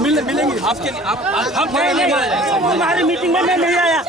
मिलेंगे आपके लिए। आप हम हमारी मीटिंग में नहीं आया।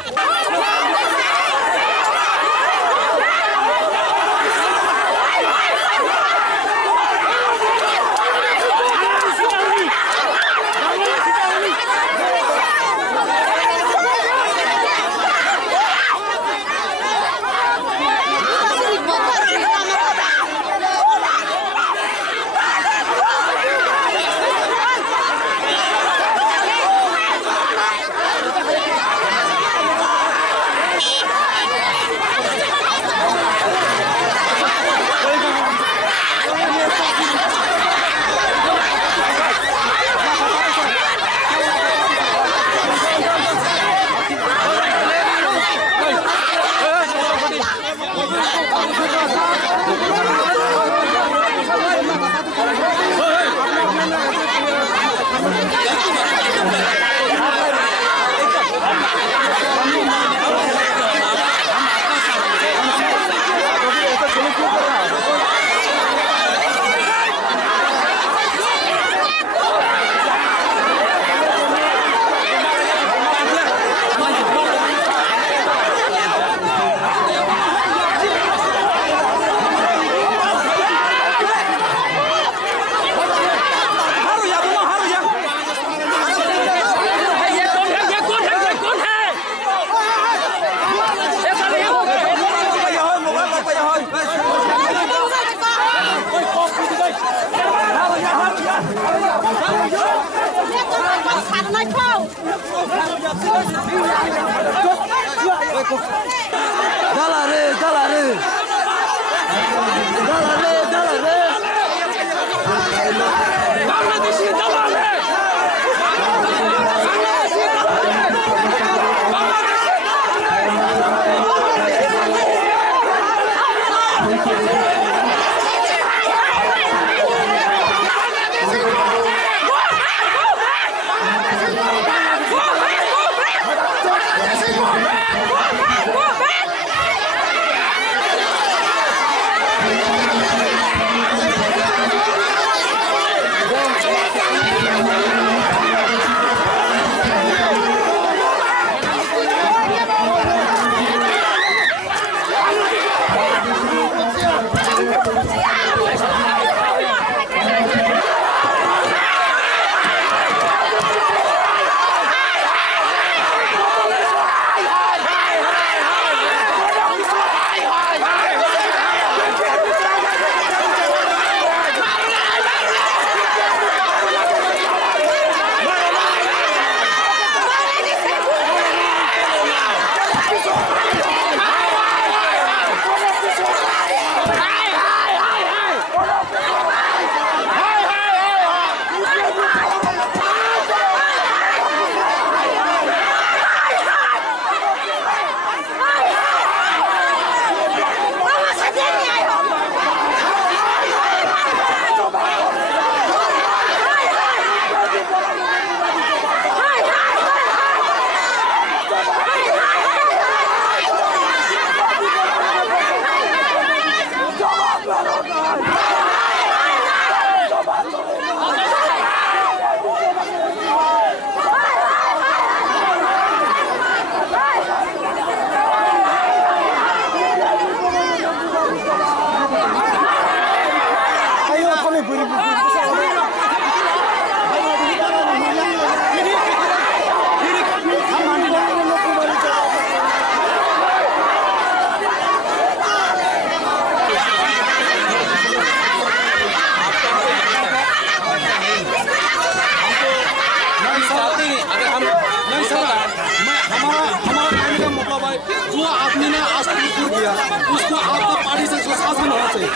जो आपने ने आज किया उसको आपका पार्टी से शासन होना चाहिए।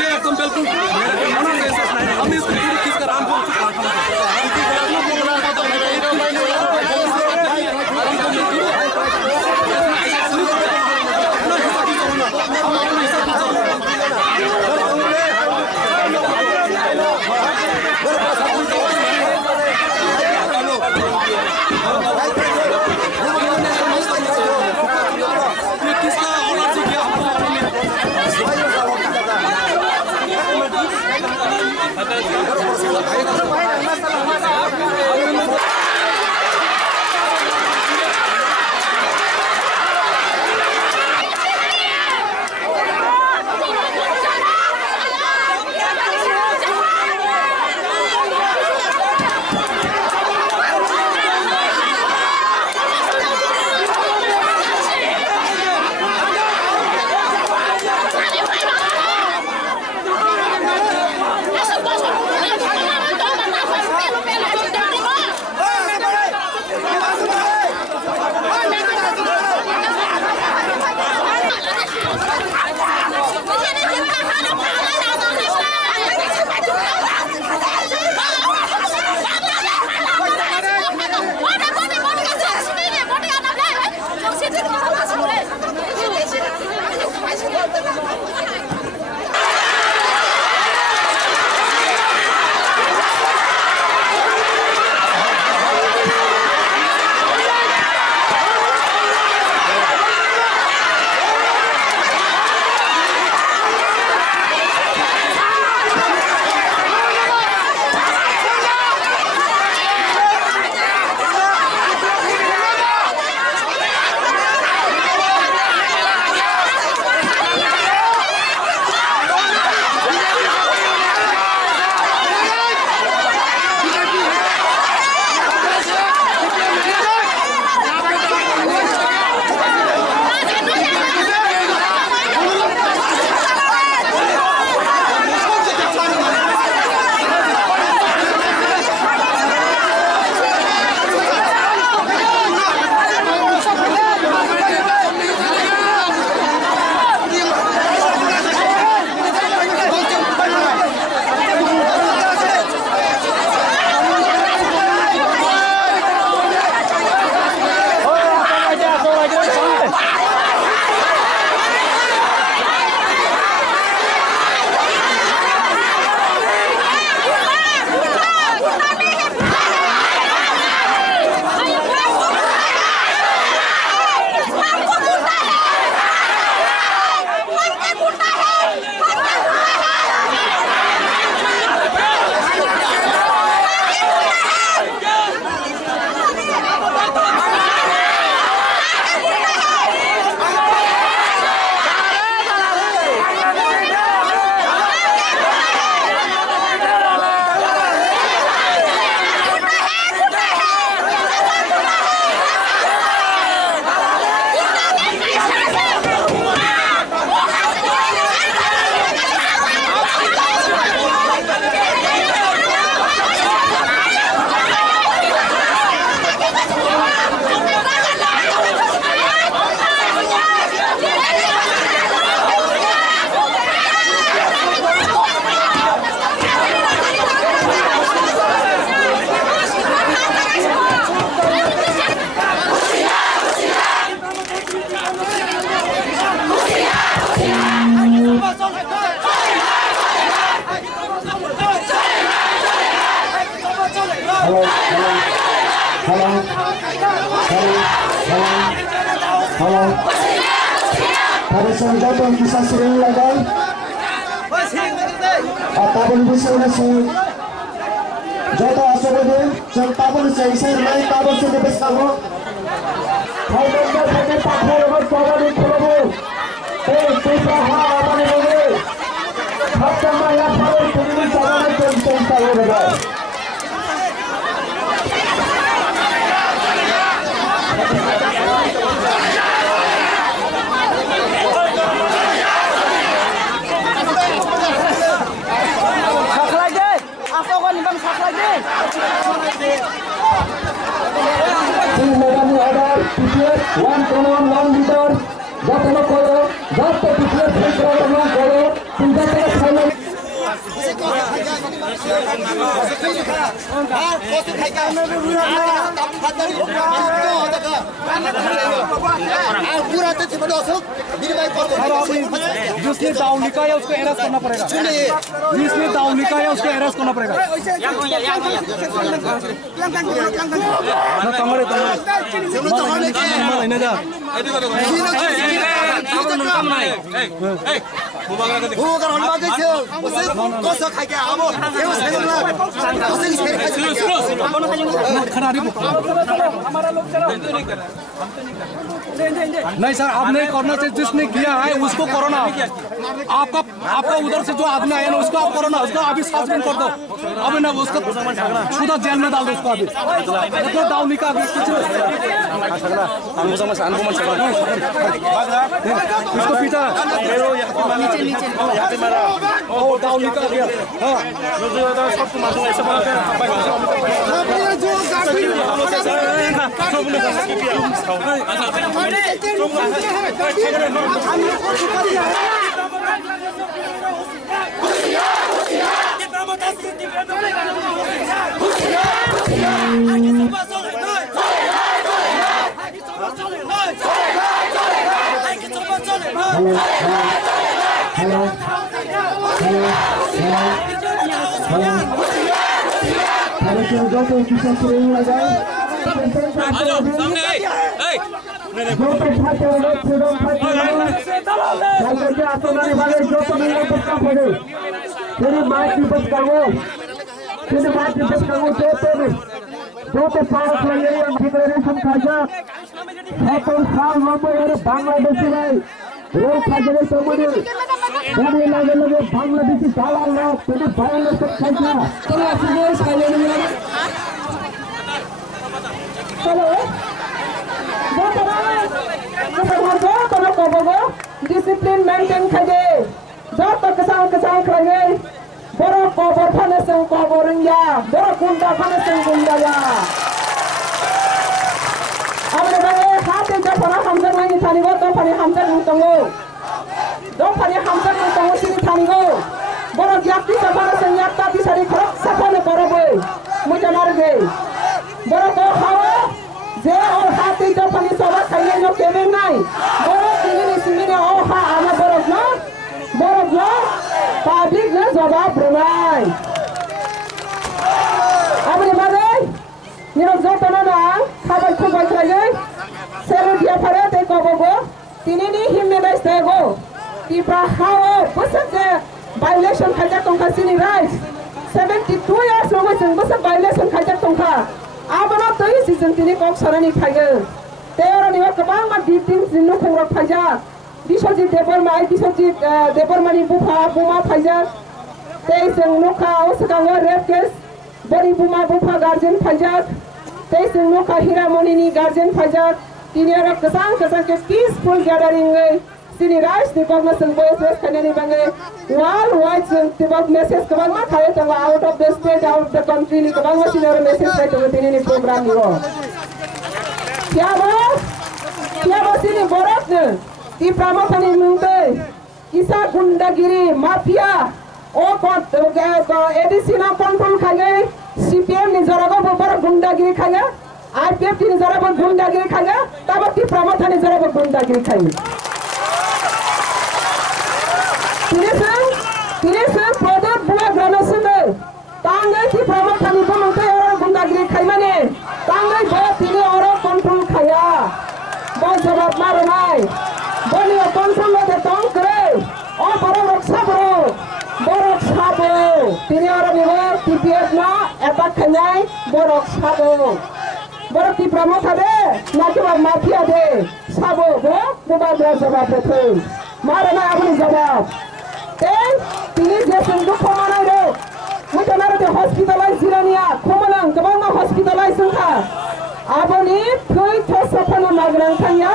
ये एकदम बिल्कुल हम इसको खींचकर हमको Halo. Ada senjata bisa sering lagi. Tabun bisa nasi. Jatuh asal ini, jeng tabun saya main tabun sudah bersama. Kalau kita pakai pakai orang tua di pulau, kita apa ni lagi? Hatta maya pakai ini jangan tension tahu betul. One corner, one leader. That no color. That the picture is no color. Tinta teka final. जिसने down लिखा है उसको arrest करना पड़ेगा। जिसने down लिखा है उसको अरेस्ट करना पड़ेगा। नहीं सर, आप नहीं करना चाहिए। जिसने किया है उसको करो ना। आपका उधर से जो आदमी आया ना उसको आप करो ना। उसको अभी सस्पेंड कर दो। अभी ना उसको छुदा जेल में डाल दो उसको। अभी मतलब डाउन का अभी कुछ उसको पीटा डाउन का गया। बांग्लादेशी रोड खाजने समझे बड़े लगे लगे बांग्लादेशी साला लोग तेरे भाई ने सब खाया चलो असली खाने में चलो वो डिसिप्लिन मेंटेन खाए जो तो किसान खाए बड़ा कबर फाने से कबरिंगा बड़ा गुंडा फाने से गुंडा या अब देखो हाथ एक फना हमसे नहीं थानी वो तो फने हमसे नहीं तंगो दो फने हमसे नहीं तंगो सिनी थानी को बड़ा जाति सफाने से यात्रा भी सारी खराब सफाने करोगे मुझे मार गए बड़ा तो खाओ जे और हाथ एक फने सवा खाइए नो केवे नहीं बड़ा सिंगिने ओ हा आना बड़ा ना पब्लिक ने जवाब बनाए अब ये बात ये जो तो ना खबर को बताइए सेरे दिया फरे ते को बोगो तिनी हिम्मे बेस्ते गो ती प्राहाओ बसके वायलेशन खाजा तोंखा सिनी राइट्स 72 years लोगो जों बस वायलेशन खाजा तोंखा आबना तई सिजन तिनी को सरानि फायो तेरो नि गोबां मा दिटिं जिन्नु खंग्रा फाजा बिसोजित देबरमानि बुफा बुमा फाजा ते जों नखा ओसगाङो रेप केस बरि बुमा बुफा गार्जेन फाजा ते जों नखा हिरामणिनि गार्जेन फाजा तिनी आरो गोजान के पीसफुल गैदरिंग सिनी राइट्स नि गवर्नमेंट बयस खानानि बाङे वर्ल्ड वाइड जों तिबक मेसेज गोबां मा खायो त out of the state out of the country नि गोबां मा सिनारो मेसेज खायो तिनी प्रोग्राम नि हो क्या सिनी बरत ने ती प्रामथानि मुंबे किसा गुंडागिरी माफिया ओ एडिसिना कंट्रोल खागे सीपीएम नि जराबो बबर गुंडागिरी खागे आईपीएफ नि जराबो गुंडागिरी खागे तब ती प्रामथानि जराबो गुंडागिरी खागे तिने से प्रोजेक्ट बुआ ग्रामसुने तांगे ती प्रामथानि बुमते और गुंडागिरी खाइ माने तांगे बो तिने और कंट्रोल खाया बो जवाब marunai. Boni konsol lo de tong kre. Oh borok sabro. Borok sabo. Tini orang ni TPF na etak kenyai borok sabo. Borok ti pramotha de. Naki ba mafia de. Sabo bo. Buba dia jawab betul. Marunai apni jawab. Tini je sungguh komanai do. Mungkin ada di hospitalize Zirania. Komalang kebang ma hospitalize sungka. Aboni koi thosapana magrang kanya.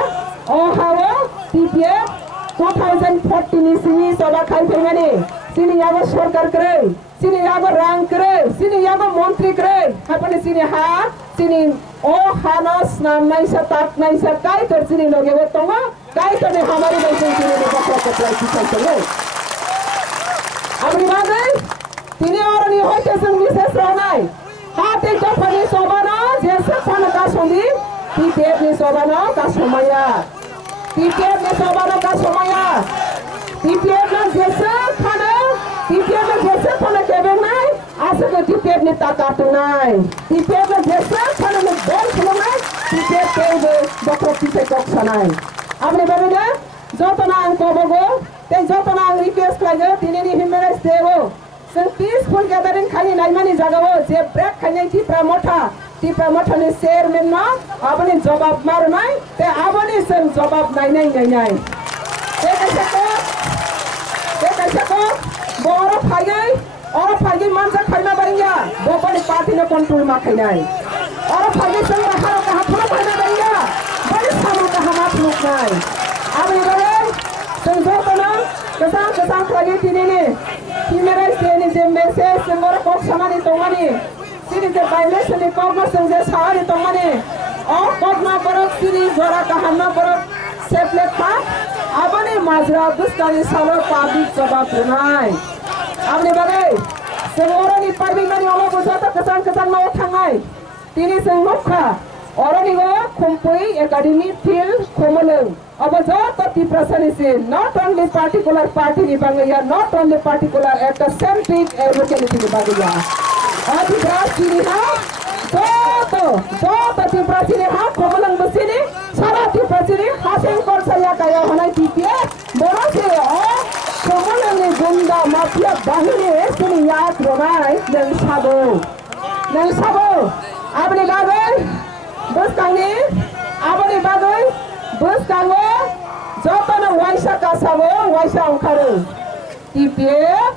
Oh hawa TPF 2014 sini soba khai phemani. Sini yago sarkar kre. Sini yago rang kre. Sini yago mantri kre. Apani sini ha. Sini oh hanas nam nai sa tak nai sa kai kar sini loge wo tonga. Kai kar ne hamari baisi sini ne bakra bakra kisah kare. Abri bagai. Tini orang ni hoite sung bises ranai. Hati kapani sobana jesa khana ka sondi. TPF ni sobana ka somaya. TPF ni sobana ka somaya. TPF ni jesa khana kebeng nai. Asa ke TPF ni takatu nai. TPF ni jesa khana ni bol khana nai. TPF kebe bakrok kisah kok sanai. Abri bagai jotona ang kobogo. Te jotona ang request lagi. Tini ni himmeres dewo. Some peaceful gathering khani naimani jagao je break khani ti pramotha ni chairman na apni jawab mar nai te apni sen jawab nai te kaisa ko boro phagi mansa khaina baringa bopani party ne control ma khainai oro phagi sang raharo ka hathuna khaina baringa bari samu ka hamat luk nai apni bare sen jotona kesang phagi tinini Kimera sini je message semua kok sama ni tomani. Sini je violation ni kok na senje sawa ni tomani. Oh kok na berok sini jora kahan na berok separate pa. Abani mazra buskani salo public jawab tunai. Abani bagai semua ni public ni orang busata kesan mau thangai. Tini sengmukha. Orang ni go kumpui academy field komaleng. अब जो तो प्रश्न से not only particular party निभाएगा not only particular at the centric locality निभाएगा और प्रश्न है जो तो प्रश्न है कोमलंग बसीनी सारा प्रश्न हासिल कर साया क्या होना चाहिए बोला से और कोमलंग ने गुंडा माफिया बाहिनी सुनी याद रोनाई नहीं साबो आपने कहा बस कांगे आपने बागोई bus kango jotona waisa kasabo waisa angkaro TPF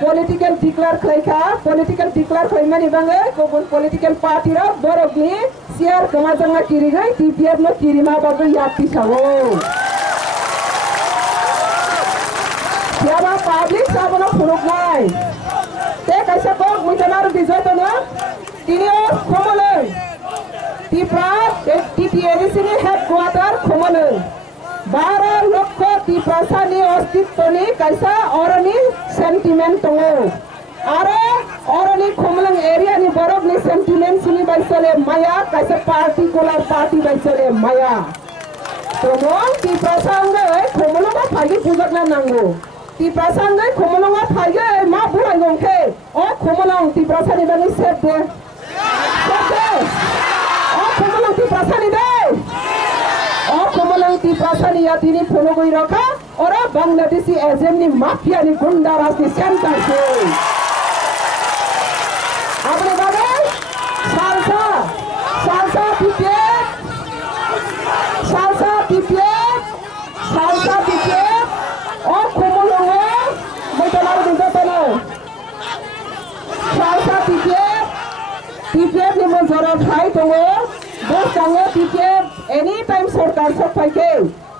political declare khaimani bangai kobun political party ra borogni share kamajanga kiri gai TPF no kirima bagai yakti sabo siapa public sabona phuruk nai te kaisa ko muitanar bijotona tini khomole TPADC ni headquarter खोमले 12 लक्ष TPASA ni अस्तित्व ni कैसा और ni sentiment तंगो और ni खोमलंग area ni बरोग ni sentiment सुनी बैसले माया कैसा particular party बैसले माया तो मों TPASA अंगे खोमलंग का फाइल पूजक ना नंगो TPASA अंगे खोमलंग का फाइल माँ बुलाई गोंके और खोमलंग TPASA ni बनी सेट दे Komalang ti prasani deh. Oh komalang ti prasani ya tini follow goi raka. Ora Bangladeshi agent ni mafia ni gunda ras ni center se. Apne bagai salsa TPF. Oh komalang betul salsa TPF ni monzora khai tongo. Bos kango TPF anytime सरकार सब फाइके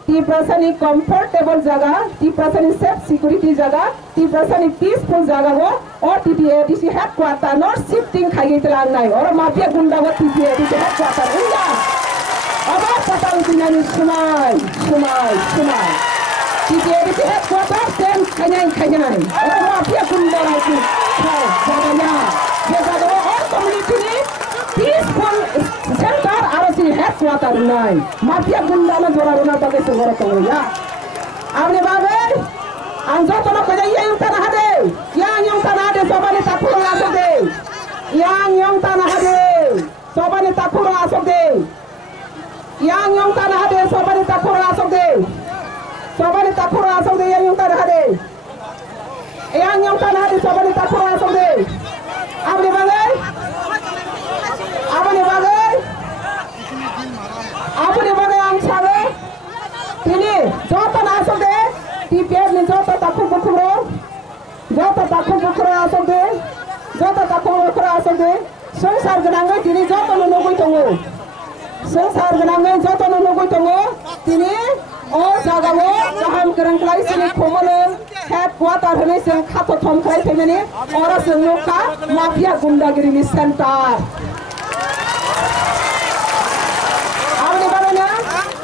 TPASA ni comfortable जगह TPASA ni safe security जगह TPASA ni peaceful जगह हो और TPADC headquarter not shifting खाई तेलांग नहीं और माफिया गुंडा वो TPADC headquarter इंगा अब पता उतना नहीं सुनाई TPADC headquarter सेम खाई और माफिया गुंडा राइट जगह और community ni peaceful center arasi headquarter nai mafia gunda na jora rona bagai segera tong ya amne bagai anjo tono kaja yang tanah hade yang tanah hade sobane takuro asok de yang tanah hade sobane takuro asok de yang yung tanah hade sobani takura asok de yang yung tanah hade sobani takura asok de abni bagai ang sabe tini jota na asok de TPF ni jota takuk bukuro asok de sengsar genangai tini jota nunugui tongo sengsar genangai jota nunugui tongo tini o jagao jaham kerangklai sini khomolon headquarter hene sing khato thomkhai themeni ora sengloka mafia gundagiri ni center amni barana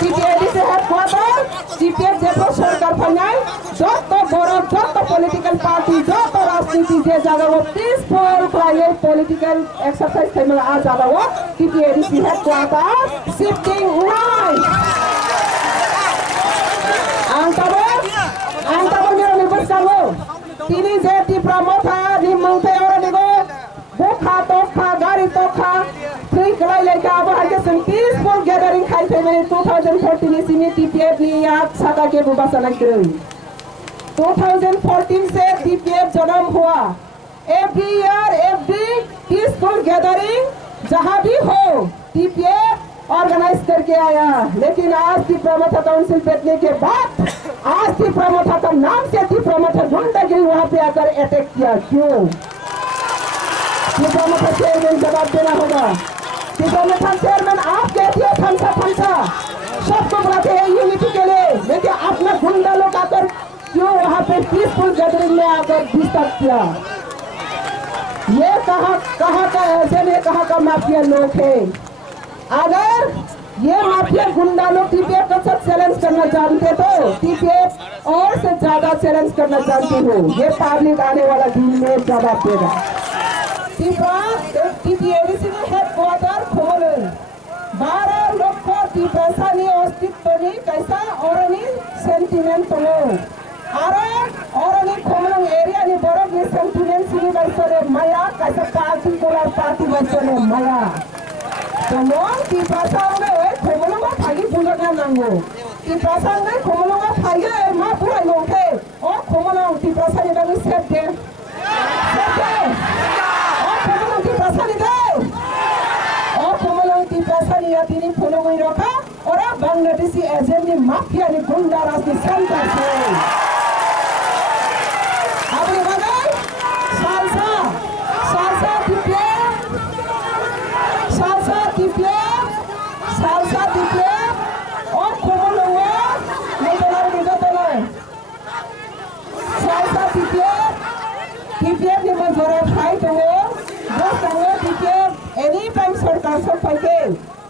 TPF se headquarter TPF jepo sarkar phanai joto boro joto political party joto rajniti je jagao peaceful quiet political exercise themela a jagao TPF se headquarter shifting right Antara mero nibus kamu, tini jeti pramotha di mangte orang nigo, bukha tokha gari tokha, three kelai leka abu hake sing peaceful gathering khai themeni 2014 sini TPF ni yaad saka ke bubasana kiri. 2014 से TPF जन्म हुआ, every year every peaceful gathering जहाँ भी हो TPF organise करके आया, लेकिन आज की प्रमोथा काउंसिल बैठने के बाद आज की प्रमोथा का नाम से थी प्रमोथा गुंडागिरी वहां पे आकर अटैक किया क्यों? प्रमोथा चेयरमैन जवाब देना होगा। प्रमोथा चेयरमैन आप कहती है फंसा सबको बुलाते हैं यूनिटी के लिए, लेकिन अपना गुंडा लोग आकर क्यों वहां पे पीसफुल गैदरिंग में आकर डिस्टर्ब किया? ये कहाँ का एजेंट है, कहाँ का माफिया लोग है? अगर ये माफिया गुंडा लोग TPF का साथ चैलेंज करना जानते तो TPF और से ज्यादा चैलेंज करना जानती हो, ये पब्लिक आने वाला दिन में जवाब देगा। TPF ने हेडक्वार्टर खोले, 12 लोग को पैसा नहीं अस्तित्व नहीं कैसा और नहीं सेंटिमेंट तो और नहीं खोमलंग एरिया नहीं बड़ों की सेंटिमेंट नहीं बचते माया कैसा पार्टी बचते माया Tomong di pasang le, khomolong ma phagi bulana nango. Di pasang le khomolong ma phagi ma pura longke. O khomolong di pasang ni dalu set de. O khomolong di pasang ni de. O khomolong di pasang ni atini pholo goi rakha. Ora Bangladeshi agent ni mafia ni gunda raj ni center se. Apni bagai salsa TPF और खोमलंगा नहीं बना देगा तो नहीं salsa TPF ni मंजूर खाई तो वो संगे TPF any time सरकार सब पाएंगे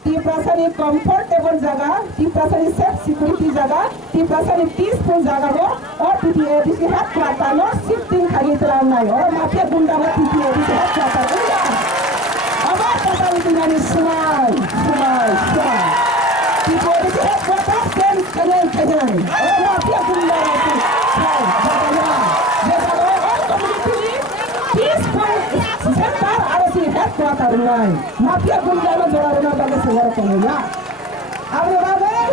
TPF comfortable जगह TPF safe security जगह TPF peaceful जगह हो और TPF की हेडक्वार्टर में शिफ्टिंग खाली चलाना है और माफिया गुंडा में TPF की हेडक्वार्टर गुंडा अब पता नहीं तुम्हारी सुनाई TPF की हेडक्वार्टर सेल कनेल और माफिया गुंडा रहती है ये सब और community peaceful centre RC headquarter नहीं माफिया गुंडा में जोड़ा रहना बाकी सेवा करेगा अब ये बात है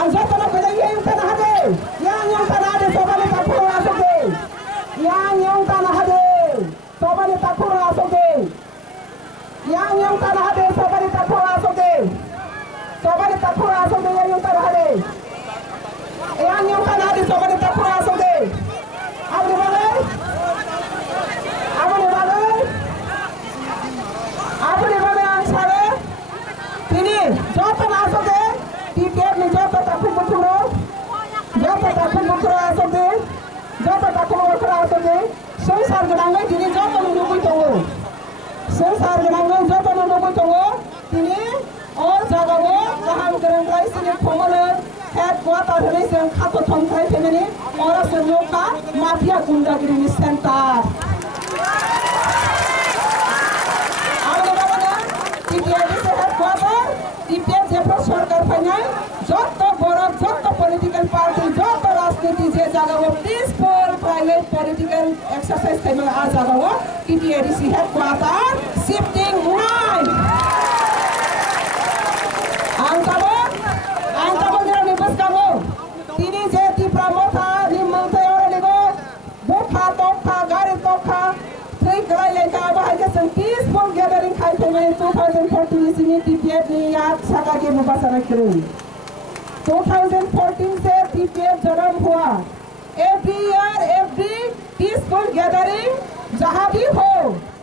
आंसर तो ना करेंगे यूं करना है yang tanah hade sobani takura asoke yang tanah hade sobani takura asoke yang tanah hade sobani takura asoke yang tanah hade sobani takura asoke abni bagai ang sare tini jota na asoke TPF ni jota takuk bukuro संसार गनांगै दिनै जतो नुनुगै दङ दिनै और जगावो गाहाम गोरोंलाय सिनि खमलन headquarter होनै जों खातो थंखाय फेमिनि और जोंका माफिया गुंडागिरिनि सेन्टार आरो बाबाना TPF हेडक्वार्टर TPF जेफ्रो सरकार फाइनाय जतो बरो जतो पॉलिटिकल पार्टी जतो राजनीति जे जगावो पीसफुल प्राइवेट पॉलिटिकल एक्सरसाइज थैमा आ जगावो TPF हेडक्वार्टर शिफ्टिंग राइट आंताबो TPF ni याद सका के मुबासरा करें। 2014 से TPF जन्म हुआ। Every year, every peaceful gathering जहाँ भी हो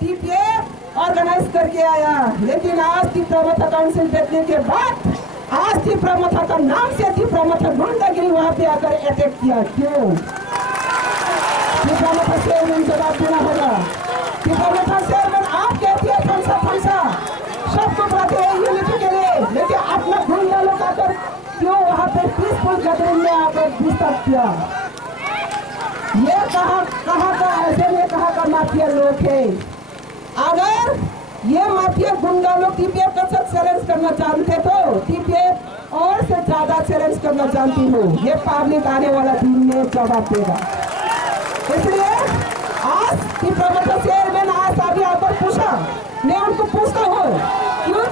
TPF ऑर्गेनाइज करके आया। लेकिन आज तीव्रमथा काउंसिल देखने के बाद आज तीव्रमथा का नाम से तीव्रमथा गुंडागिरी वहाँ पे आकर अटैक किया। क्यों? तीव्रमथा चेयरमैन जवाब देना होगा। तीव्रमथा चेयरमैन आप कहती है थमसा सबको बुलाते हैं यूनिटी के लिए, लेकिन अपना गुंडा लोग आकर क्यों वहाँ पे पीसफुल गैदरिंग में आकर डिस्टर्ब किया? ये कहाँ का ऐसे में कहाँ का माफिया लोग है? अगर ये माफिया गुंडा लोग TPF का साथ चैलेंज करना जानते तो TPF और से ज्यादा चैलेंज करना जानती हूँ। ये पब्लिक आने वाला दिन में जवाब देगा। इसलिए आज तीव्रमथा चेयरमैन आज अभी आकर पूछा, मैं उनको पूछता हूँ क्यों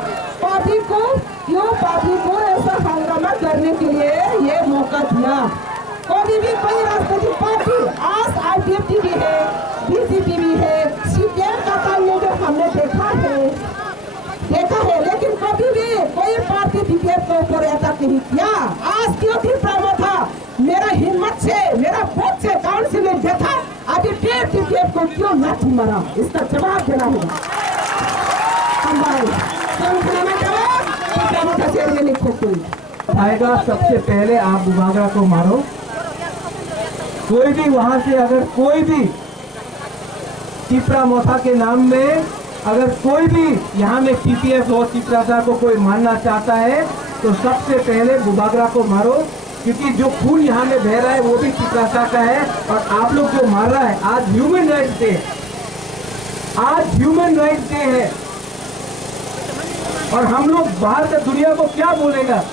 पार्टी को ऐसा हंगामा करने के लिए ये मौका दिया? कभी भी कोई राजनीतिक पार्टी आज IPF भी है, BJP भी है, CPM का काम हमने देखा है, लेकिन कभी भी कोई पार्टी TPF के ऊपर अटैक नहीं किया। आज क्यों तीव्रमथा मेरा हिम्मत से मेरा वोट से काउंसिल में देखा, अभी फिर TPF को क्यों लाठी मारा? इसका जवाब देना होगा। आएगा सबसे पहले आप बुबागरा को मारो। कोई भी वहां से अगर कोई भी तीव्रमथा के नाम में अगर कोई भी यहाँ में TPF और तीव्रमथा को कोई मारना चाहता है तो सबसे पहले बुबागरा को मारो, क्योंकि जो खून यहाँ में बह रहा है वो भी तीव्रमथा का है। और आप लोग जो मार रहा है, आज ह्यूमन राइट्स डे, आज ह्यूमन राइट्स डे है। और हम लोग बाहर से दुनिया को क्या बोलेगा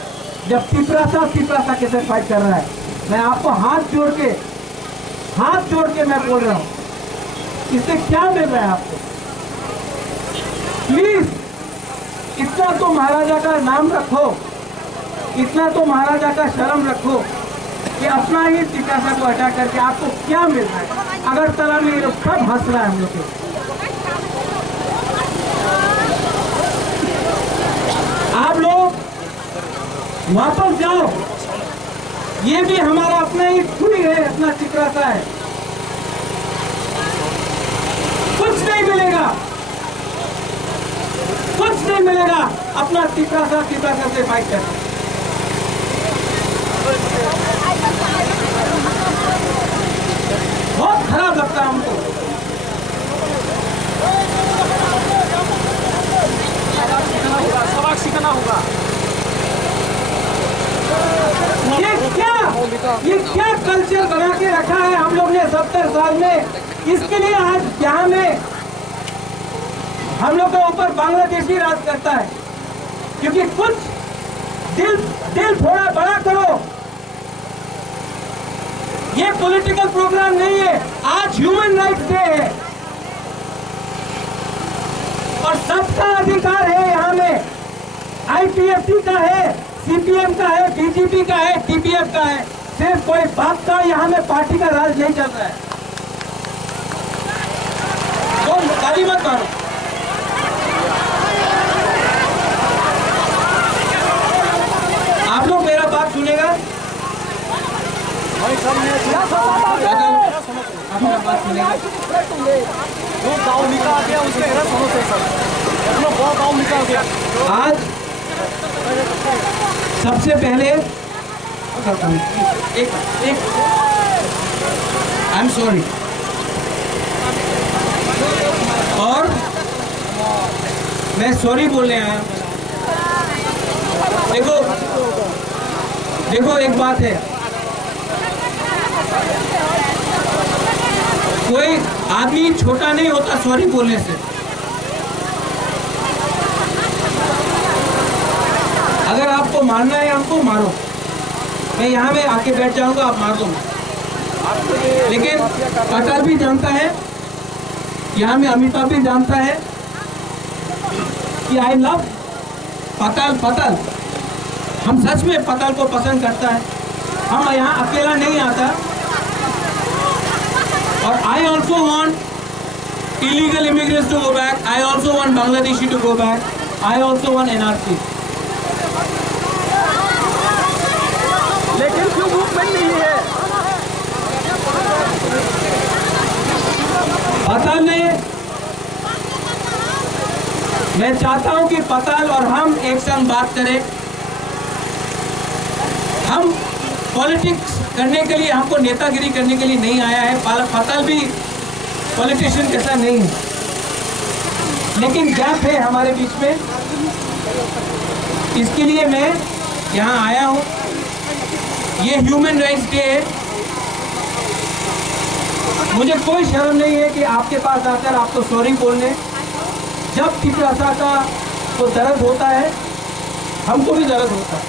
जब तीव्रमथा के साथ फाइट कर रहा है? मैं आपको हाथ जोड़ के मैं बोल रहा हूँ, इससे क्या मिल रहा है आपको? प्लीज इतना तो महाराजा का नाम रखो, इतना तो महाराजा का शर्म रखो कि अपना ही तीव्रमथा को हटा करके आपको क्या मिल रहा है? अगर तला में ये लोग सब हंस रहा है हम लोग को। आप लोग वापस जाओ, ये भी हमारा अपना ही खुली है, अपना तीव्रमथा है। कुछ नहीं मिलेगा अपना तीव्रमथा से फाइट करके। बहुत खराब लगता है हमको। सबक सीखना होगा। ये क्या कल्चर बना के रखा है हम लोग ने 70 साल में? इसके लिए आज यहाँ में हम लोग के ऊपर बांग्लादेशी राज करता है, क्योंकि कुछ दिल थोड़ा बड़ा करो। ये पॉलिटिकल प्रोग्राम नहीं है, आज ह्यूमन राइट्स डे है और सबका अधिकार है। यहाँ में IPFT का है, CPM का है, BJP का है, TPF का है। सिर्फ कोई बात का यहाँ में पार्टी का राज नहीं चल रहा है। तो गाली मत मारो। आप लोग मेरा बात सुनेगा? आपका बात सुनेगा? आज सबसे पहले एक आई एम सॉरी, और मैं सॉरी बोलने आया। देखो एक बात है, कोई आदमी छोटा नहीं होता सॉरी बोलने से। अगर आपको मारना है हमको मारो, मैं यहाँ में आके बैठ जाऊंगा, आप मार दो। लेकिन पताल भी जानता है, यहाँ में अमिताभ भी जानता है कि आई लव पताल। हम सच में पताल को पसंद करता है। हम यहाँ अकेला नहीं आता। और I also want illegal immigrants to go back. I also want Bangladeshi to go back. I also want NRC. लेकिन क्यों मूवमेंट नहीं है? पताल ने, मैं चाहता हूं कि पताल और हम एक संग बात करें। हम पॉलिटिक्स करने के लिए, हमको नेतागिरी करने के लिए नहीं आया है। पताल भी पॉलिटिशियन जैसा नहीं है, लेकिन गैप है हमारे बीच में। इसके लिए मैं यहाँ आया हूँ। ये ह्यूमन राइट्स डे है। मुझे कोई शर्म नहीं है कि आपके पास आकर आपको सॉरी बोलने। जब तिपरासा का तो दर्द होता है, हमको भी दर्द होता है।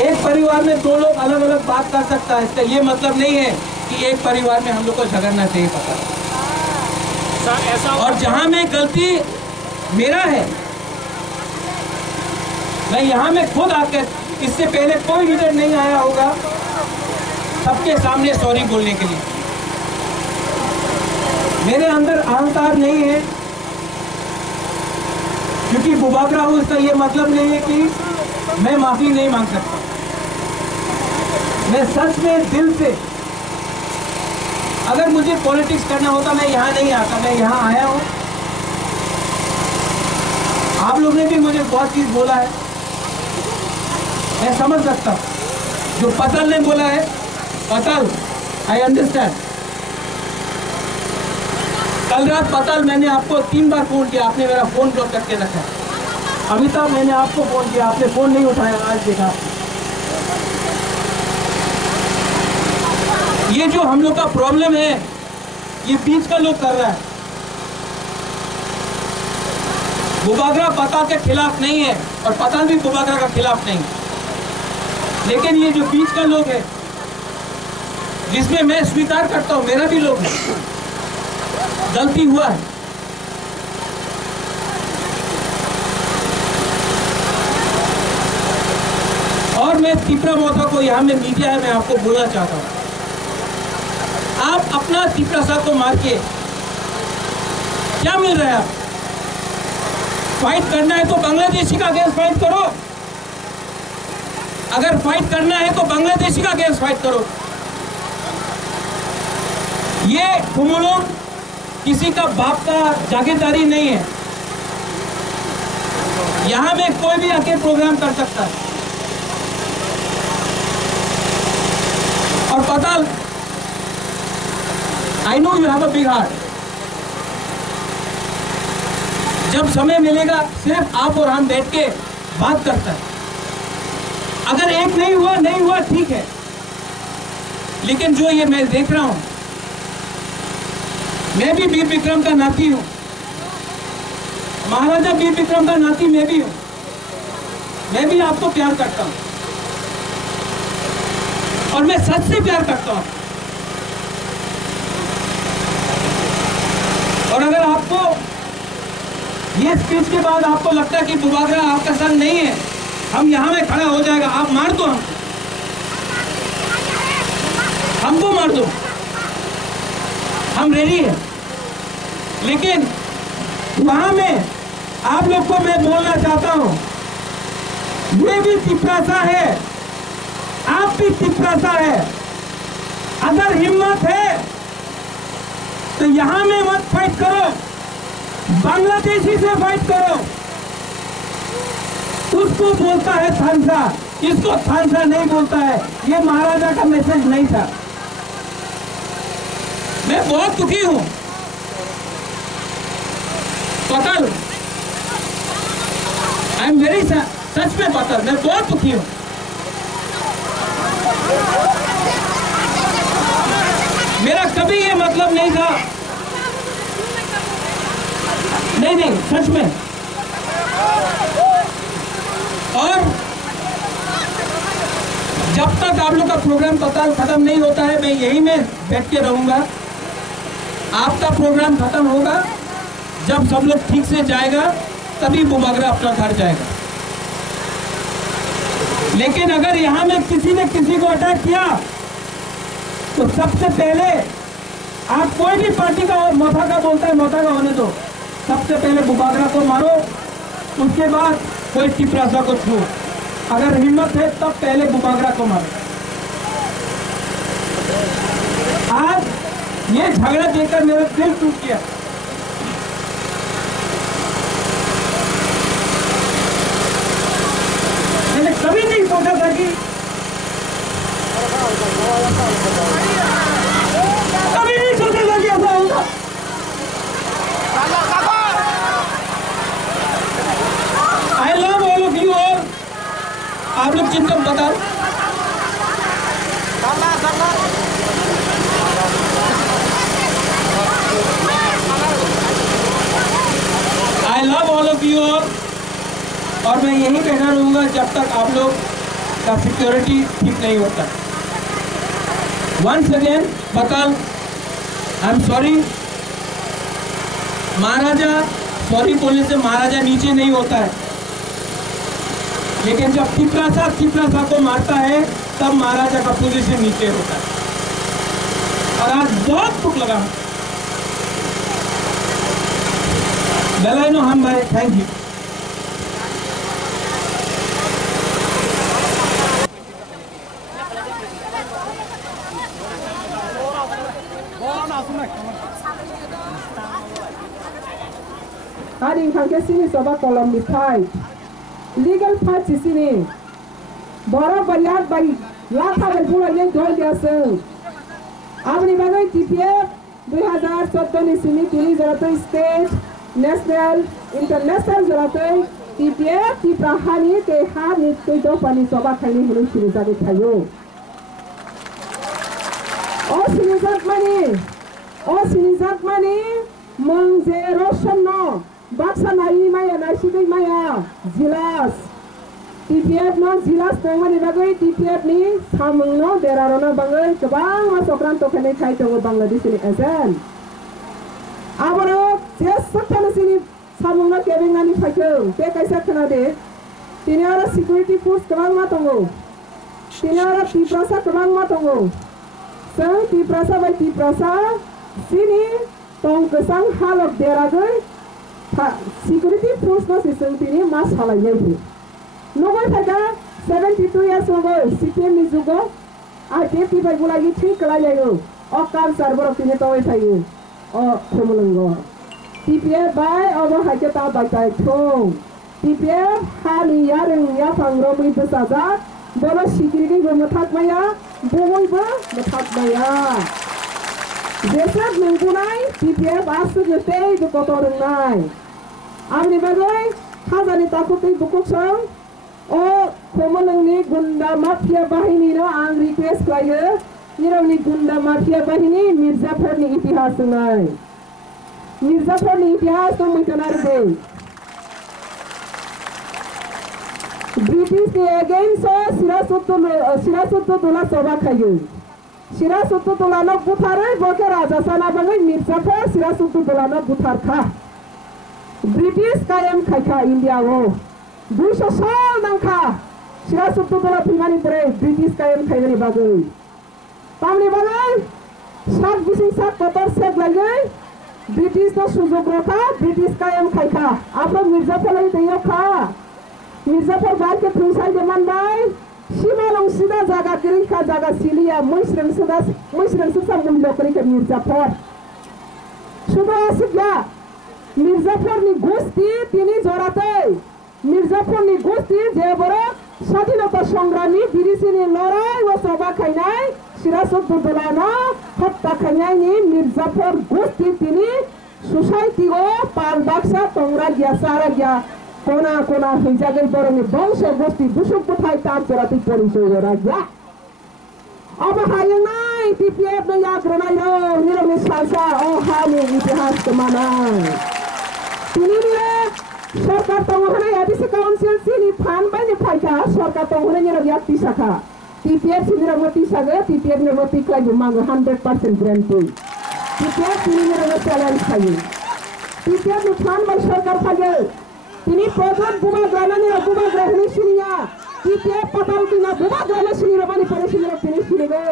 एक परिवार में दो लोग अलग अलग बात कर सकता है, इसका ये मतलब नहीं है कि एक परिवार में हम लोग को झगड़ना चाहिए। पता ऐसा और जहां में गलती मेरा है, मैं यहाँ में खुद आकर, इससे पहले कोई लीडर नहीं आया होगा सबके सामने सॉरी बोलने के लिए। मेरे अंदर अहंकार नहीं है, क्योंकि बुबागरा हूं, इसका ये मतलब नहीं है कि मैं माफी नहीं मांग सकता। मैं सच में दिल से, अगर मुझे पॉलिटिक्स करना होता मैं यहाँ नहीं आता। मैं यहाँ आया हूँ। आप लोग ने भी मुझे बहुत चीज बोला है, मैं समझ सकता हूँ। जो पताल ने बोला है, पताल, आई अंडरस्टैंड। कल रात पताल, मैंने आपको 3 बार फोन किया, आपने मेरा फोन ब्लॉक करके रखा। अमिताभ, मैंने आपको फोन किया, आपने फोन नहीं उठाया। आज देखा, ये जो हम लोग का प्रॉब्लम है, ये बीच का लोग कर रहा है। बुबागरा पताल के खिलाफ नहीं है और पताल भी बुबागरा का खिलाफ नहीं, लेकिन ये जो बीच का लोग है, जिसमें मैं स्वीकार करता हूं मेरा भी लोग है, गलती हुआ है। और मैं तिपरा मोथा को, यहाँ में मीडिया है, मैं आपको बोलना चाहता हूँ, आप अपना तिपरासा को मार के क्या मिल रहा है? आप फाइट करना है तो बांग्लादेशी का अगेंस्ट फाइट करो। अगर फाइट करना है तो बांग्लादेशी का अगेंस्ट फाइट करो। ये कुमुलों किसी का बाप का जागीरदारी नहीं है। यहां में कोई भी आके प्रोग्राम कर सकता है। और पताल, I know you have a big heart. जब समय मिलेगा सिर्फ आप और हम बैठ के बात करता है। अगर एक नहीं हुआ ठीक है, लेकिन जो ये मैं देख रहा हूं, मैं भी वीर विक्रम का नाती हूं, महाराजा वीर विक्रम का नाती मैं भी हूं। मैं भी आपको प्यार करता हूं और मैं सच से प्यार करता हूं। और अगर आपको ये स्पीच के बाद आपको लगता है कि बुबागरा आपका संग नहीं है, हम यहां में खड़ा हो जाएगा, आप मार दो, हमको मार दो, हम रेडी हैं। लेकिन वहां में आप लोग को मैं बोलना चाहता हूं, ये भी तिपरासा है, आप भी तिपरासा है। अगर हिम्मत है तो यहां में मत फाइट करो, बांग्लादेशी से फाइट करो। उसको बोलता है थानसा, इसको थानसा नहीं बोलता है। ये महाराजा का मैसेज नहीं था। मैं बहुत दुखी हूं पताल, आई एम वेरी, सच में पताल, मैं बहुत दुखी हूं। मेरा कभी ये मतलब नहीं था, नहीं, सच में। और जब तक आप लोग का प्रोग्राम पताल खत्म नहीं होता है, मैं यहीं में बैठ के रहूंगा। आपका प्रोग्राम खत्म होगा, जब सब लोग ठीक से जाएगा तभी बुबागरा अपना घर जाएगा। लेकिन अगर यहां में किसी ने किसी को अटैक किया तो सबसे पहले, आप कोई भी पार्टी का मोथा का बोलता है, मोथा का होने दो, सबसे पहले बुबागरा को मारो, उसके बाद कोई टिपरासा को छू। अगर हिम्मत है तब पहले बुबागरा को मारो। आज ये झगड़ा देखकर मेरा दिल टूट गया। मैंने कभी नहीं सोचा था कि ऐसा होगा। I love all of you all. आप लोग चिंता बताओ। I love all of you all. और मैं यही कहना रहूँगा जब तक आप लोग का सिक्योरिटी ठीक नहीं होता। Once again buckle, I am sorry. Maharaja, sorry बोलने से महाराजा नीचे नहीं होता है, लेकिन जब तिपरासा को मारता है तब महाराजा का पोजीशन नीचे होता है। और आज बहुत दुख लगा। बेलाइनो हम भाई, thank you. Hari khangke sini soba kolom ni fight, legal fight sini. Bora bariat bari, lata berpura ni join dia seng. Abni bagai TPF 2014 ni sini tuni jaratai state, national, international jaratai TPF ti prahani ke hani tu do pani soba khani hulu sini jadi thayo. O sini zat mani, mengze roshan no. Baksa nai maya nasi maya jilas TPF no jilas tengah bagai TPF ni samung no derarona bagai kebang masukran tokenai kai togo Bangladesh ni asan. Abaro jes saktan sini samung no kebing ani faikau. Pe kaisa kena de. Tini orang security force kebang matongo. Tini orang tiprasa kebang matongo. Sang tiprasa by tiprasa sini tong kesang halok deragai. Security force no system tini mas halai ni. Nogo thaga 72 years ago CPM ni jugo RTF by bulagi ठीक कला जाएगा और काम server तini tawai thayu और खमुलंगो TPF by और हाके ता bike थों TPF हाली यारंग या फंगरो में बसाजा बोलो security को मथाक माया बोई बा मथाक माया जैसे mengunai TPF asal jete itu kotoran nai. Abni bagai khazani takuti bukuk sang. Oh, komanang ni gunda mafia bahini no ang request kaya. Niraw ni gunda mafia bahini Mirzapur ni itihas nai. Mirzapur ni itihas to mungkinar de. British ni again so Sirasutudullah soba kaya. Sirasutudullah no buthare boke raja sana bagai Mirzapur Sirasutudullah no buthar kha. British kayam khaika India wo 200 साल nangkha Sirasutudullah phimani pore British kayam khaigani bagai tamni bagai sak bising sak kotor sek lagai British no sujog rakha British kayam khaika apro Mirzapur lai teiyo kha Mirzapur baad ke thusai deman bai Simalong sida jaga kiring kha jaga silia moisrang susa mumlokri ke Mirzapur sudah asik ya Mirzapur ni gosti tini jorate Mirzapur ni gosti je boro স্বাধীনতা সংগ্রামী বিরিসিনি লড়াই ও সভা খাইনাই Sirasutudullah no হত্যা খাইনাইনি Mirzapur গোষ্ঠী তিনি society ও পাল বাক্সা তোমরা গিয়া সারা গিয়া কোনা কোনা হইজাগের বরণে বংশ গোষ্ঠী দুশো কোথায় তার জোড়াতে পরিচয় ওরা গিয়া অবহায় নাই TPF no yagrনাই রো নিরমি সালসা ও হানি ইতিহাস কমানাই তিনি নিলে সরকার তংহনে এডিসি কাউন্সিল সিনি ফান বাইনি ফাইকা সরকার তংহনে নিরমি একটি শাখা TPF নিরমতি সাগে TPF নিরমতি ক্লাই মাঙ্গ 100% গ্যারান্টি TPF নিরমতি চ্যালেঞ্জ খাই TPF নি ফান বাই সরকার খাগে তিনি প্রধান বুবা গ্রামে বুবা গ্রহণী সিনিয়া TPF পাতাউটি না বুবা গ্রামে সিনির বানি পরে সিনির তিনি সিনিগো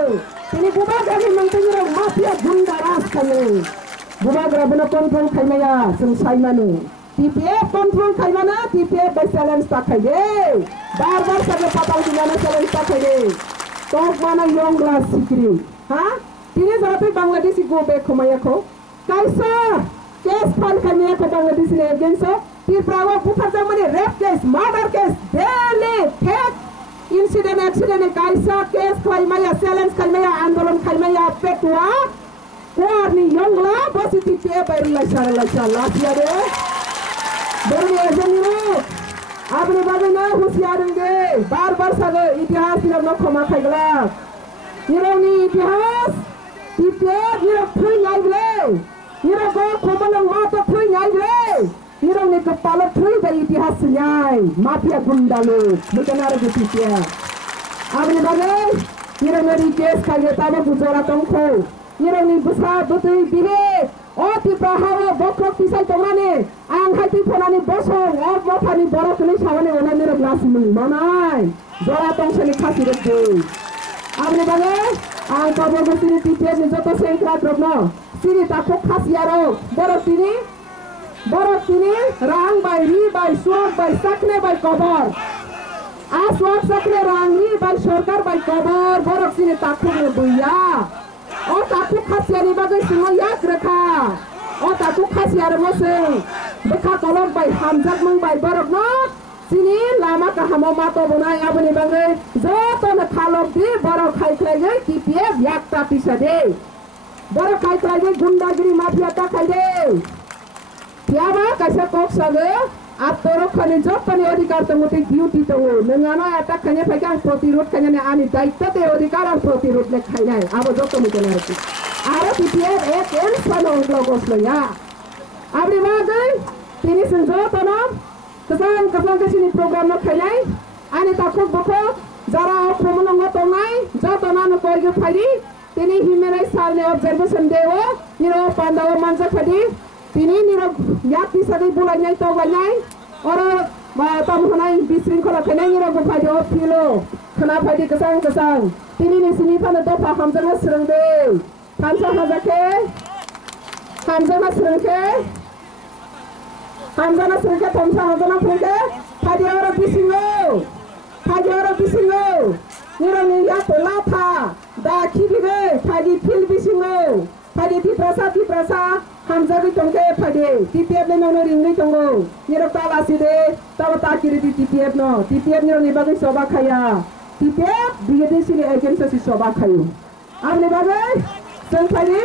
তিনি বুবা গ্রামে মন্ত্রীর মাফিয়া গুন্ডা রাজ খানে बुबाग्राबोनो कन्ट्रोल खायमाया जों साइमानो TPF कन्ट्रोल खायमाना TPF बाय चैलेंज ताखायदे बार सागे पाताल दिनाना चैलेंज ताखायदे टक माना यंगला सिक्री हा तिनी जराते बांग्लादेशी गो बे खमायाखौ कायसा केस फाइल खायमायाखौ बांग्लादेशी ने अगेंस्ट तिरप्रावा बुथारजा माने rape case murder case daily fake incident accident कायसा केस खायमाया चैलेंज खायमाया आंदोलन खायमाया पेटवा Warni yongla positif ya baru laksana lasia deh. Baru aja niru. Abne bagana husiar deh. Bar saga itihas tidak nak koma kagla. Niru ni itihas. Tiap niru thui ngai le. Niru go komalang mata thui ngai le. Niru ni kepala thui dari itihas nyai. Mafia gunda lo. Bukan ada tiap. Abne bagana niru ni kes kagla tamu bujora tongko. Nirong ni besar betul bilik. Oh tiba hawa bokrok pisai tomane. Anghati ponani bosong. Oh botani borok ni sawane ona nirong lasimi. Manai. Zora tong seni kasih deh. Abne bagai. Ang kabo besini tipe ni joto sengkra drobno. Sini takut khasiaro. Borok sini. Rang by ri by suak by sakne by kobor. Aswak sakne rang ri by sorkar by kobor. Borok sini takut ni buya. Oh takut khasiari bagai semua ya kereta. Oh takut khasiari moseng. Bekah tolong by hamzat meng by borok no. Sini lama kahamo mato bunai abani bagai. Zoto na khalok di borok khai klage TPF yak tapi sade. Borok khai klage gundagiri mafia ta khai de. Tiaba kaisa kok sage. Atorok khane job pani अधिकार तंगोते duty तो नंगाना attack खने फैका प्रतिरोध खने ने आनी दायित्व ते अधिकार और प्रतिरोध ने खाइना है अब जो तो मुझे नहीं आरो TPF एक एल्फानो लोगोस लो या अब री बात है तिनी संजो तो ना कसम के सिनी प्रोग्राम में खाइना है आनी ताकुक बको जरा प्रोमोलंगो तो नहीं जो तो ना न कोई के फाइली तिनी ह्यूमन राइट्स साल ने ऑब्जर्वेशन देवो निरो पांडावो मानसा फदी Tini niro yati sagi bulan nyai tau banyak orang tamu kanai bisring kalau kenai niro bukai di opilo kenapa di kesang tini ni sini pan itu paham jangan serang deh hamzah hazake hamzah serang ke tomsa hamzah serang ke padi orang bisingo niro ni yati lata dah kiri deh padi pil bisingo padi tiprasa Hamzah di tongke pade, TPF le nono ringi tongo. Niro tala side, tawa takiri di TPF no. TPF niro ni bagai soba kaya. TPF digede sini agensi si soba kayu. Amne bagai, seng pade,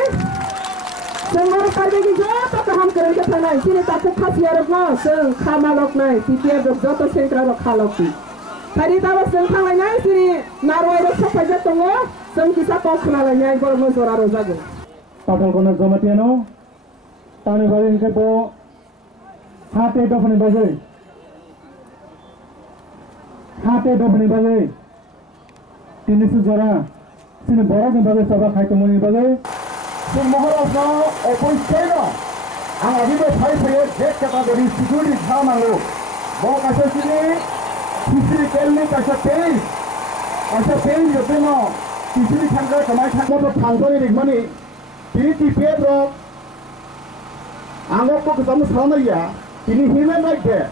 seng moro pade ki joto kaham keren ke tanai. Sini takut khasi arok no, seng khamalok nai. TPF dok joto sengkra dok khaloki. Pade tawa seng thangai nai sini narwai dok sopa tongo. Seng kisah kok kenalai nai gormo zora rozago. Patal kono zamatiano. Tani bagi ke po hati dofni bagai tini sejara sini borok ni bagai sabak hai temuni bagai sing Maharashtra opoi China ang agibe phai phai dek kata dari security sama lo bo kasa sini history kelni kasa pain yote no history thangga kamai thangga to thanggo ni rigmani tini TPF ro Anggap ko kamu sama ya, ini human right deh.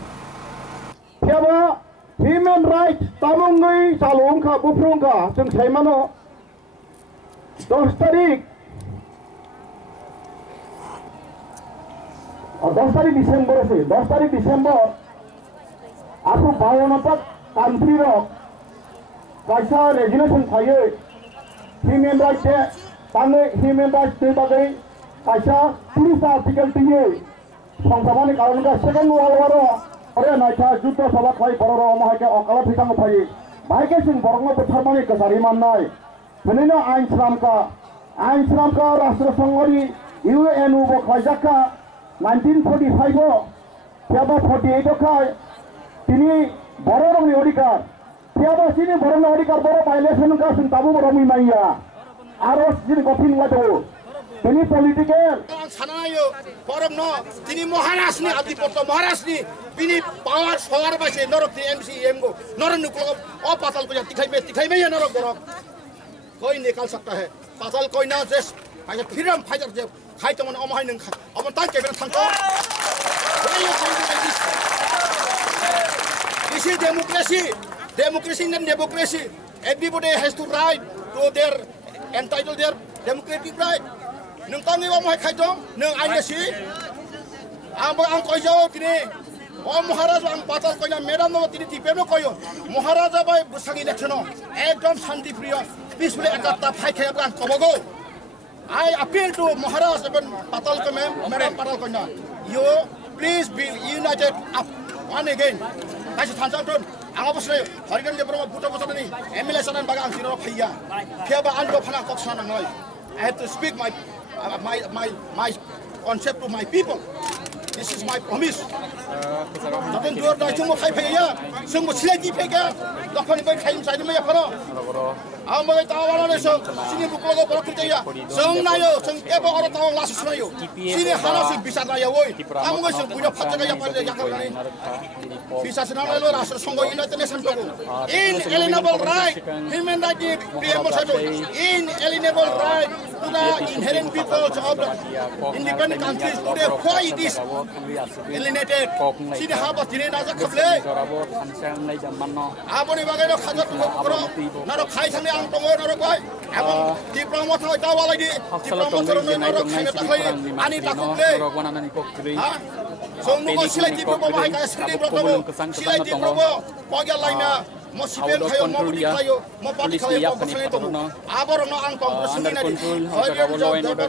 Siapa human right tamungi salung ka buprung ka, jeng saya mana? 10 tarik Desember sih, 10 tarik Desember. Aku bawa nampak country rock, kaisa regulation saya human right deh, tangan human right deh bagai. Kaisa pulis artikel 3 সংশোধনী কারণ second world war अरे नाइथा जुद्ध सभा खाई बररो माहाके अकाला फिटांग phi भाइके Singh बरंग बोथारमानि Kachari माननाय फनिनो आइन श्रामका राष्ट्र संघनि UN बो खाइजाका 1945 थियाबा 48 खाय तिनि बररंनि अधिकार थियाबा सिनि बरंनि अधिकार बर भाइलेसन का सिं ताबु बरमि माइया आरो सिनि गथिन लादो Ini political. Sanayo, forum no. Ini Maharashtra Adipurto Maharashtra. Ini power soar basi norok di MCM go. Norok nuklo. Oh pasal punya tikai me ya norok borok. कोई निकाल सकता है पाताल कोई ना जैस फाइटर फ्रीडम फाइटर जब खाई तमन अमहाय नों अमन तां केबेन थांखो This is democracy. Democracy and democracy. Everybody has to right to their entitled their democratic right. Nung tang ni omai khai dong, nung aina si. Ang koyo tini. Maharaj ang patal koyo madam no tini tipeno koyo. Maharaja bai busang election no. Ekdom shanti priya. Peacefully ekata fight kaya kan kobogo. I appeal to Maharaj even patal ko madam patal koyo. You please be united up one again. Kasi tanjang don. Ang apa sih? Hari ini berapa buta ni? MLA sana baga ang sino kaya. Kaya ba ando pernah kok sana ngoy. I have to speak my concept to my people. This is my promise. Tapi dua dah cuma kaya paya. Semua selagi paya. Lakukan ini kaya saya ni apa no? Ang mga tawanan na sini buklo ko para kita ya. Seng nayo, seng ebo orang tawang lasus nayo. Sini hana sing bisa nayo woy. Ang mga sing punya patya kaya pada yakal ni. Bisa senang nayo rasul songgo United Nations ko. Inalienable right, human right di PMO satu. Inalienable right to the inherent peoples of the independent countries today. Why it is alienated? Sini haba sini nasa kable. Abo ni bagay no khajat ko. Naro khai sami ang tongo naro koi. Abo di promo thoi tawa lagi. Di promo thoi naro khai na taklay. Ani takuble. Song mo sila di promo mahai kaya sini promo. Sila di promo. Pagya laina. Mo sipel kayo, mo budi kayo, mo pati kayo ko sa ito. Abor no ang tong sini na di. Hoy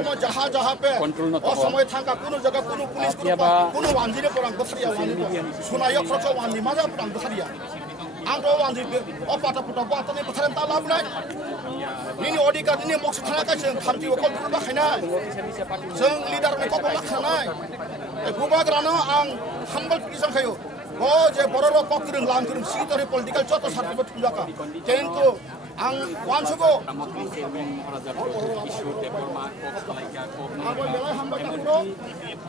mo jaha pe. O samoy thangka kuno jaga kuno pulis kuno wanjire porang basariya wanjire. Sunayo khrocho wanjire maja porang basariya. Ang to wanjire o pata puta pata ni basaren ta lab nai. Nini odika nini moks thana ka seng khamti o kol ba khaina. Seng leader ne ko ba khana. Buba grano ang humble pisang kayo. Oh, je bororo pokring lang kurung sitori political choto sartibat kunjaka. Tentu ang wansugo. Ako belai hamba takuro.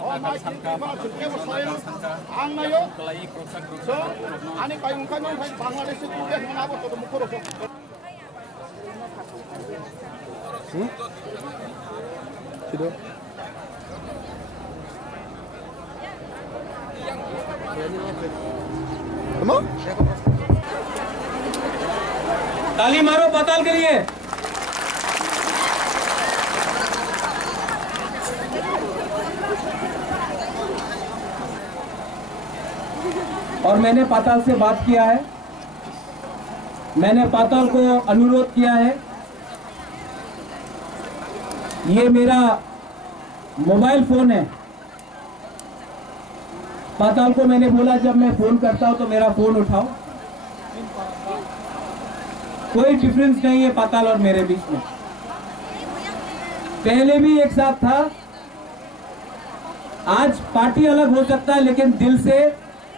Oh, mai kima chukke saya. Ang nayo. So, ani kayong kanyang Bangladesh kuke manabo to mukuro. Sido. ताली मारो पाताल के लिए। और मैंने पाताल से बात किया है, मैंने पाताल को अनुरोध किया है, ये मेरा मोबाइल फोन है। पाताल को मैंने बोला जब मैं फोन करता हूं तो मेरा फोन उठाओ। कोई डिफरेंस नहीं है पाताल और मेरे बीच में, पहले भी एक साथ था। आज पार्टी अलग हो सकता है लेकिन दिल से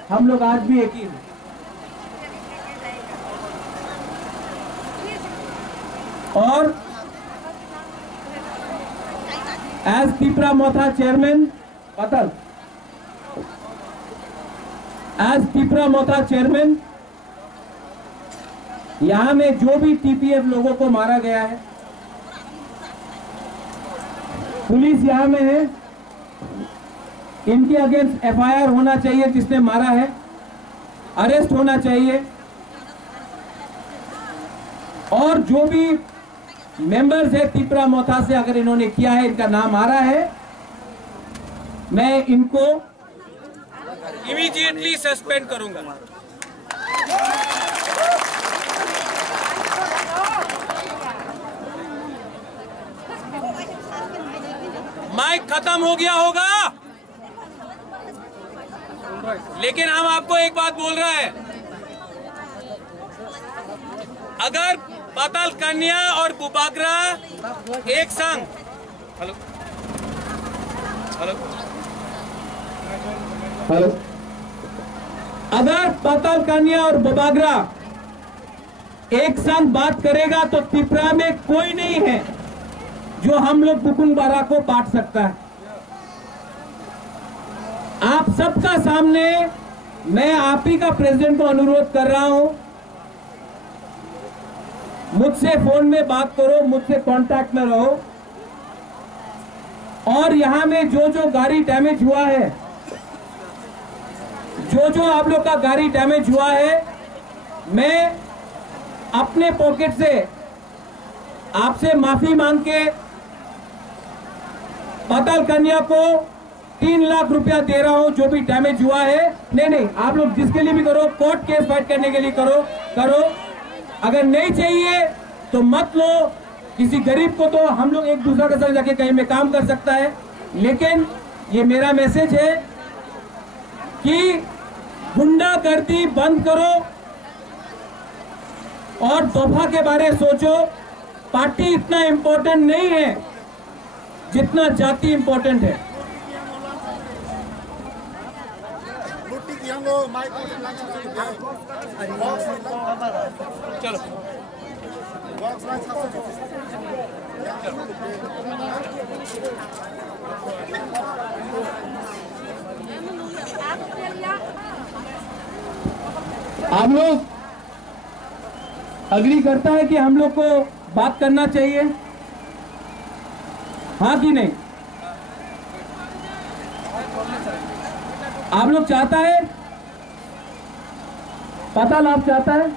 हम लोग आज भी एक ही हैं। और एज तिपरा मोथा चेयरमैन पाताल, एज तिपरा मोथा चेयरमैन, यहां में जो भी टीपीएफ लोगों को मारा गया है, पुलिस यहां में है, इनके अगेंस्ट एफआईआर होना चाहिए, जिसने मारा है अरेस्ट होना चाहिए। और जो भी मेंबर्स है तिपरा मोथा से अगर इन्होंने किया है, इनका नाम आ रहा है, मैं इनको इमीडिएटली सस्पेंड करूंगा। माइक खत्म हो गया होगा, लेकिन हम आपको एक बात बोल रहे हैं, अगर पाताल कन्या और बुबागरा एक संग, हेलो हेलो हेलो, अगर पाताल कन्या और बुबागरा एक संग बात करेगा तो तिपरा में कोई नहीं है जो हम लोग बुकुंग बारा को बांट सकता है। आप सबका सामने मैं आप ही का प्रेसिडेंट को अनुरोध कर रहा हूं, मुझसे फोन में बात करो, मुझसे कांटेक्ट में रहो। और यहाँ में जो जो गाड़ी डैमेज हुआ है, जो आप लोग का गाड़ी डैमेज हुआ है, मैं अपने पॉकेट से आपसे माफी मांग के पाताल कन्या को 3 लाख रुपया दे रहा हूं, जो भी डैमेज हुआ है। नहीं, आप लोग जिसके लिए भी करो, कोर्ट केस फाइट करने के लिए करो। अगर नहीं चाहिए तो मत लो। किसी गरीब को तो हम लोग एक दूसरे के साथ जाके कहीं में काम कर सकता है, लेकिन ये मेरा मैसेज है कि गुंडागर्दी बंद करो और दफा के बारे में सोचो। पार्टी इतना इंपॉर्टेंट नहीं है जितना जाति इंपॉर्टेंट है। चलो आप लोग अग्री करता है कि हम लोग को बात करना चाहिए, हाँ कि नहीं? आप लोग चाहता है, पता लाभ चाहता है?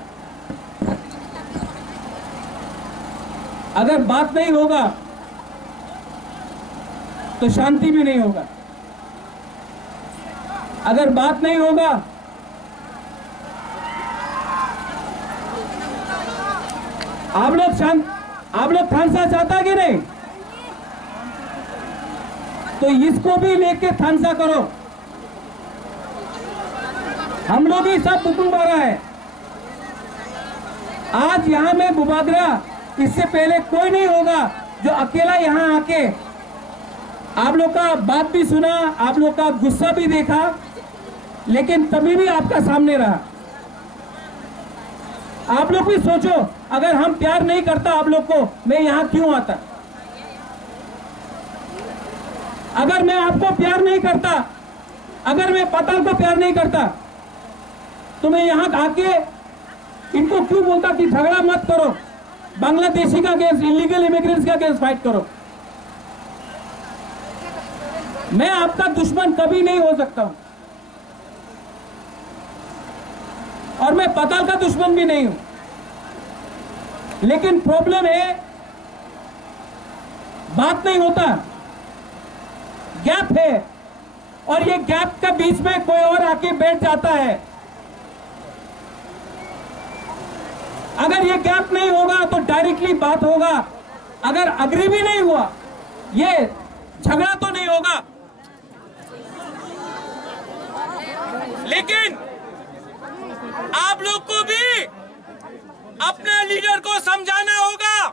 अगर बात नहीं होगा तो शांति भी नहीं होगा। अगर बात नहीं होगा आप लोग थानसा चाहता कि नहीं? तो इसको भी लेके थानसा करो। हम लोग ही सब हुकुम आ रहा है। आज यहां में बुबागरा, इससे पहले कोई नहीं होगा जो अकेला यहां आके आप लोग का बात भी सुना, आप लोग का गुस्सा भी देखा, लेकिन तभी भी आपका सामने रहा। आप लोग भी सोचो, अगर हम प्यार नहीं करता आप लोग को, मैं यहां क्यों आता? अगर मैं आपको प्यार नहीं करता, अगर मैं पाताल को प्यार नहीं करता, तो मैं यहां आके इनको क्यों बोलता कि झगड़ा मत करो, बांग्लादेशी का केस, इलीगल इमिग्रेंट्स का केस फाइट करो। मैं आपका दुश्मन कभी नहीं हो सकता हूं, और मैं पाताल का दुश्मन भी नहीं हूं, लेकिन प्रॉब्लम है बात नहीं होता, गैप है, और ये गैप के बीच में कोई और आके बैठ जाता है। अगर ये गैप नहीं होगा तो डायरेक्टली बात होगा। अगर अग्री भी नहीं हुआ, ये झगड़ा तो नहीं होगा। लेकिन आप लोग को भी अपने लीडर को समझाना होगा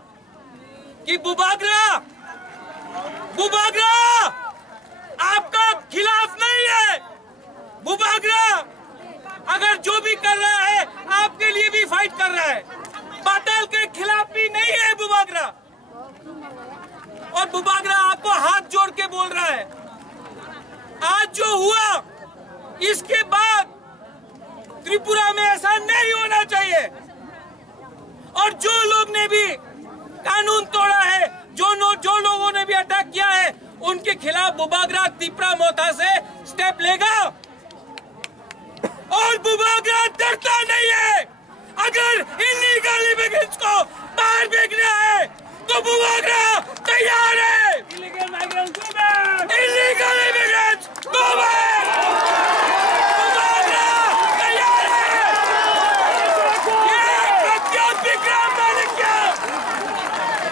कि बुबागरा आपका खिलाफ नहीं है। बुबागरा अगर जो भी कर रहा है आपके लिए भी फाइट कर रहा है। पाताल के खिलाफ भी नहीं है बुबागरा, और बुबागरा आपको हाथ जोड़ के बोल रहा है, आज जो हुआ इसके बाद त्रिपुरा में ऐसा नहीं होना चाहिए। और जो लोग ने भी कानून तोड़ा है, जो लोगों ने भी अटैक किया है, उनके खिलाफ बुबागरा त्रिपुरा मोथा से स्टेप लेगा। और बुबागरा डरता नहीं है। अगर इलीगल इमिग्रेंट्स को बाहर भेजना है तो बुबागरा तैयार है। Illegal immigrants go back. Bubagra तैयार है।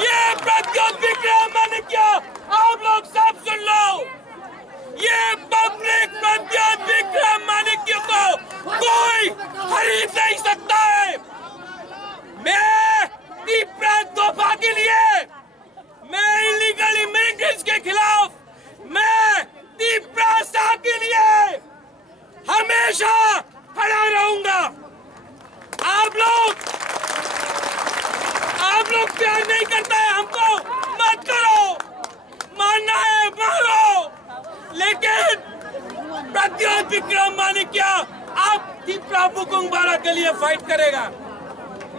ये प्रद्योत विक्रम मानिक्या, आप लोग सब सुन लो, ये पब्लिक प्रद्योत विक्रम मानिक्य को कोई खरीद नहीं सकता है। मैं त्रिपुरा तोहफा के लिए, मैं इलीगल इमिग्रेंट्स के खिलाफ, मैं त्रिपुरा साहब के लिए हमेशा खड़ा रहूंगा। आप लोग प्यार नहीं करता है हमको, मत करो, मानना है मारो, लेकिन प्रद्योत विक्रम मानिक्या आप त्रिपुरा बुकुंबारा के लिए फाइट करेगा।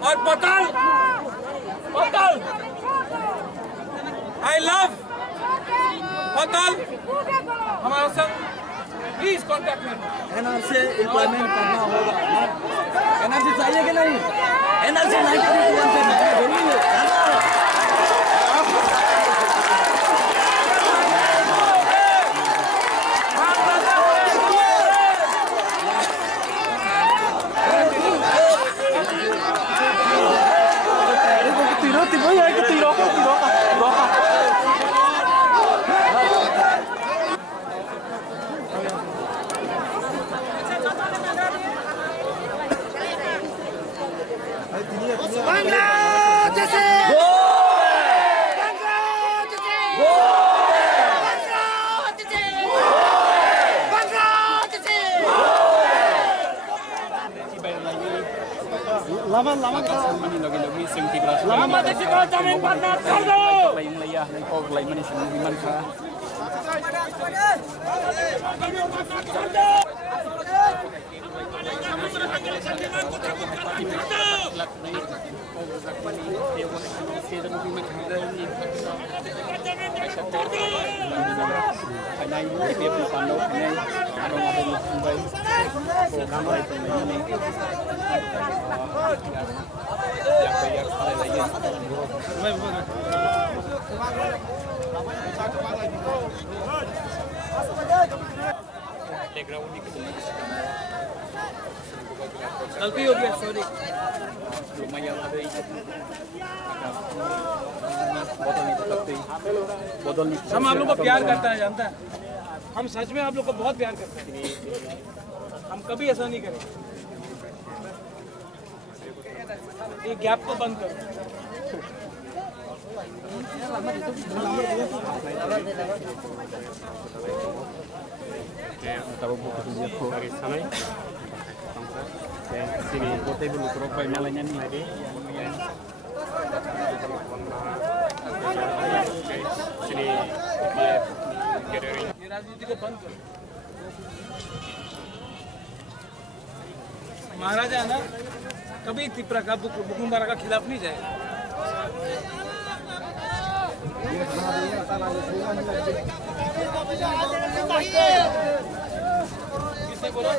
और पाताल, आई लव बदल हमारा संग प्लीज कॉन्टैक्ट में। एनआरसी एम्प्लॉयमेंट करना होगा। एनआरसी चाहिए कि नहीं? एनआरसी नहीं करेंगे तो गलती हो गया, सॉरी। हम आप लोग को प्यार करता है, जानता है। हम सच में आप लोग को बहुत प्यार करते हैं। हम कभी ऐसा नहीं करेंगे। ये गैप को बंद करो। sini kote dulu kerokok nyalanya nih lagi. Sini ये राजनीति को बंद करो। महाराजा है ना, कभी त्रिपुरा का बुकुम्बारा का खिलाफ नहीं जाएगा। किसने बोला?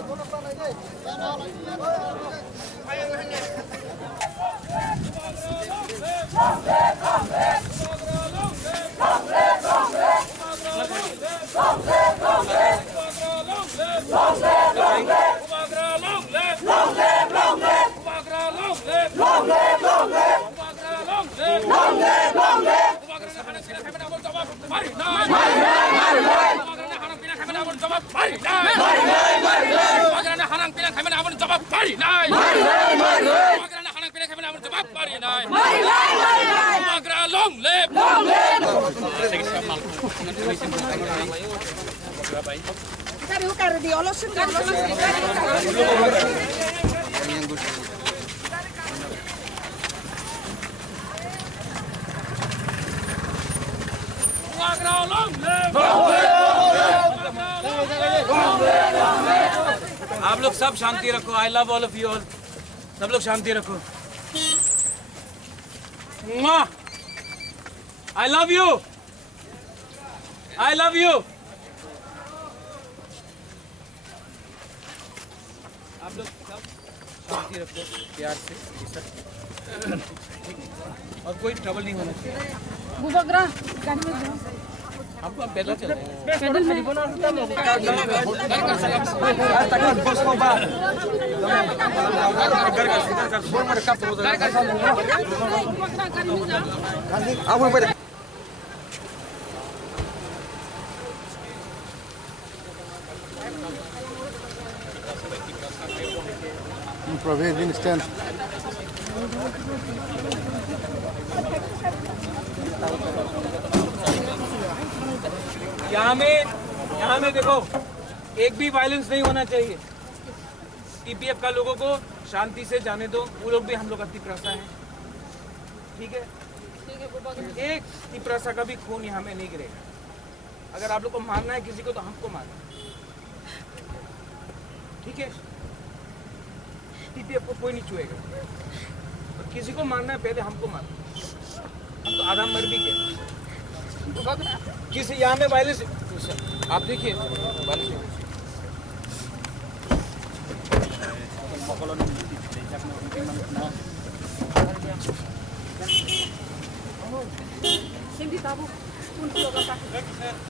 आप लोग सब शांति रखो। I love all of you all. सब लोग शांति रखो। I love you. I love you. आप लोग सब शांति रखो, प्यार से। और कोई ट्रबल नहीं होना चाहिए। हमको पैदल चले पैदल में यहाँ में देखो, एक भी वायलेंस नहीं होना चाहिए। टीपीएफ का लोगों को शांति से जाने दो। वो लोग भी हम लोग का तिपरासा है, ठीक है? एक तिपरासा का भी खून यहाँ में नहीं गिरेगा। अगर आप लोग को मारना है किसी को तो हमको मारना, ठीक है? टीपीएफ को कोई नहीं छुएगा। और किसी को मारना है पहले हमको मारना। हम तो आधा मर भी गए। किसी यहाँ में वायलेंस आप देखिए वायलेंस